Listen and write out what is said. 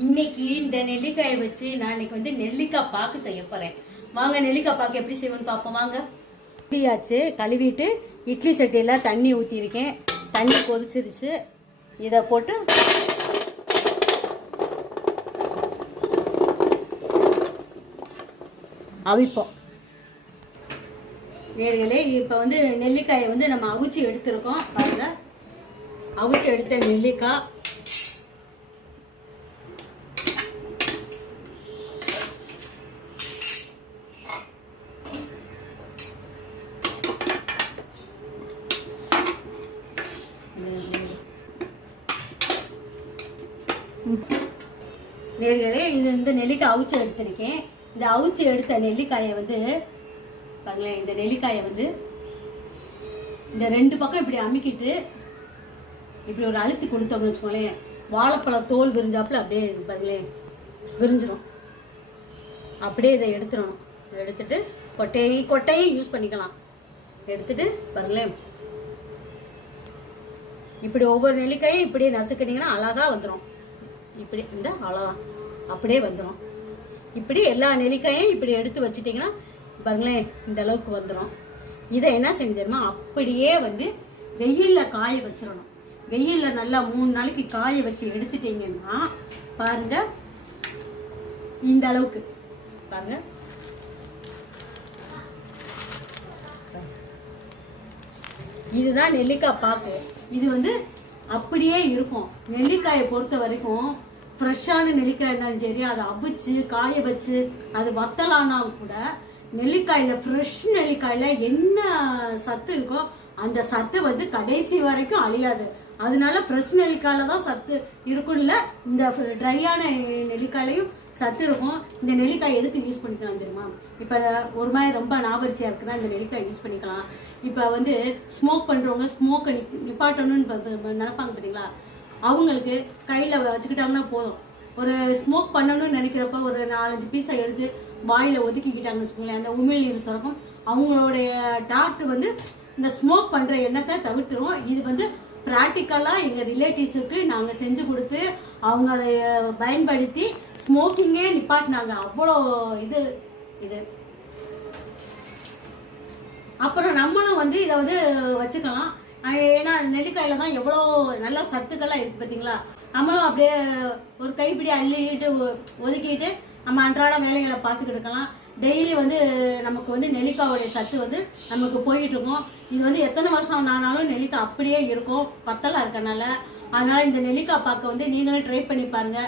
இன்னைக்கு இந்த நெல்லிக்காயை வச்சு நான் இன்னைக்கு வந்து நெல்லிக்காய் பாக்கு செய்ய போறேன். வாங்க நெல்லிக்காய் பாக்கு எப்படி செய்வோம்னு பார்ப்போம். வாங்க. கழுவியாச்சு. கழுவிட்டு இட்லி சட்டியில தண்ணி ஊற்றிருக்கேன். தண்ணி கொதிச்சிருச்சு. இதை போட்டு அவிப்போம். நேர்களே, இப்போ வந்து நெல்லிக்காயை வந்து நம்ம அவிச்சு எடுத்துருக்கோம். பாருங்க, அவிச்சு எடுத்த நெல்லிக்காய் நேர்களே, இது இந்த நெல்லிக்காய் அவிச்சு எடுத்திருக்கேன். இந்த அவிச்சு எடுத்த நெல்லிக்காயை வந்து பாருங்களேன், இந்த நெல்லிக்காயை வந்து இந்த ரெண்டு பக்கம் இப்படி அமுக்கிட்டு இப்படி ஒரு அழுத்தி கொடுத்தோம்னு வச்சுக்கோங்களேன், வாழைப்பழம் தோல் விரிஞ்சாப்புல அப்படியே பாருங்களேன் விரிஞ்சிடும். அப்படியே இதை எடுத்துடணும். எடுத்துட்டு கொட்டையும் யூஸ் பண்ணிக்கலாம். எடுத்துட்டு பாருங்களேன், இப்படி ஒவ்வொரு நெல்லிக்காயும் இப்படியே நசுக்கினீங்கன்னா அழகா வந்துடும். இப்படி இந்த அழகா அப்படியே வந்துடும். இப்படி எல்லா நெல்லிக்காயும் இப்படி எடுத்து வச்சுட்டிங்கன்னா பாருங்களேன் இந்த அளவுக்கு வந்துடும். இதை என்ன செய்யணும் தெரியுமா, அப்படியே வந்து வெயிலில் காய வச்சிடணும். வெயிலில் நல்லா 3 நாளைக்கு காய வச்சு எடுத்துட்டீங்கன்னா பாருங்க இந்த அளவுக்கு பாருங்க. இதுதான் நெல்லிக்காய் பாக்கு. இது வந்து அப்படியே இருக்கும். நெல்லிக்காயை பொறுத்த வரைக்கும் ஃப்ரெஷ்ஷான நெல்லிக்காய் இருந்தாலும் சரி, அதை அவிச்சு காய வச்சு அது வத்தலானா கூட நெல்லிக்காயில் ஃப்ரெஷ் நெல்லிக்காயில் என்ன சத்து இருக்கோ அந்த சத்து வந்து கடைசி வரைக்கும் அழியாது. அதனால ஃப்ரெஷ் நெல்லிக்காயில் தான் சத்து இருக்கும்ல. இந்த ட்ரையான நெல்லிக்காயிலையும் சத்து இருக்கும். இந்த நெல்லிக்காய் எதுக்கு யூஸ் பண்ணிக்கலாம் தெரியுமா? இப்போ ஒரு மாதிரி ரொம்ப நாவரிச்சியாக இருக்குன்னா இந்த நெல்லிக்காய் யூஸ் பண்ணிக்கலாம். இப்போ வந்து ஸ்மோக் பண்ணுறவங்க ஸ்மோக்கை நிப்பாட்டணும்னு நினைப்பாங்க பார்த்தீங்களா, அவங்களுக்கு கையில் வச்சுக்கிட்டாங்கன்னா போதும். ஒரு ஸ்மோக் பண்ணணும்னு நினைக்கிறப்ப ஒரு 4-5 பீஸை எடுத்து வாயில் ஒதுக்கிக்கிட்டாங்கன்னு வச்சுக்கோங்களேன், அந்த உமிழ்நீர் சுரக்கும். அவங்களுடைய டாக்டர் வந்து இந்த ஸ்மோக் பண்ணுற எண்ணத்தை தவிர்த்துருவோம். இது வந்து ப்ராக்டிக்கலாக எங்கள் ரிலேட்டிவ்ஸுக்கு நாங்கள் செஞ்சு கொடுத்து அவங்க அதை பயன்படுத்தி ஸ்மோக்கிங்கே நிப்பாட்டினாங்க. அவ்வளோ இது இது அப்புறம் நம்மளும் வந்து இதை வந்து வச்சுக்கலாம். ஏன்னா நெல்லிக்காயில் தான் எவ்வளோ நல்ல சத்துக்கள்லாம் இருக்குது பார்த்தீங்களா. நம்மளும் அப்படியே ஒரு கைப்பிடி அள்ளிட்டு ஒதுக்கிட்டு நம்ம அன்றாட வேலைகளை பார்த்துக்கிட்டு இருக்கலாம். டெய்லி வந்து நமக்கு வந்து நெல்லிக்காயோடைய சத்து வந்து நமக்கு போயிட்டு இருக்கும். இது வந்து எத்தனை வருஷம் ஆனாலும் நெல்லிக்காய் அப்படியே இருக்கும், பத்தலாக இருக்கனால. அதனால இந்த நெல்லிக்காய் பாக்க வந்து நீங்களும் ட்ரை பண்ணி பாருங்க.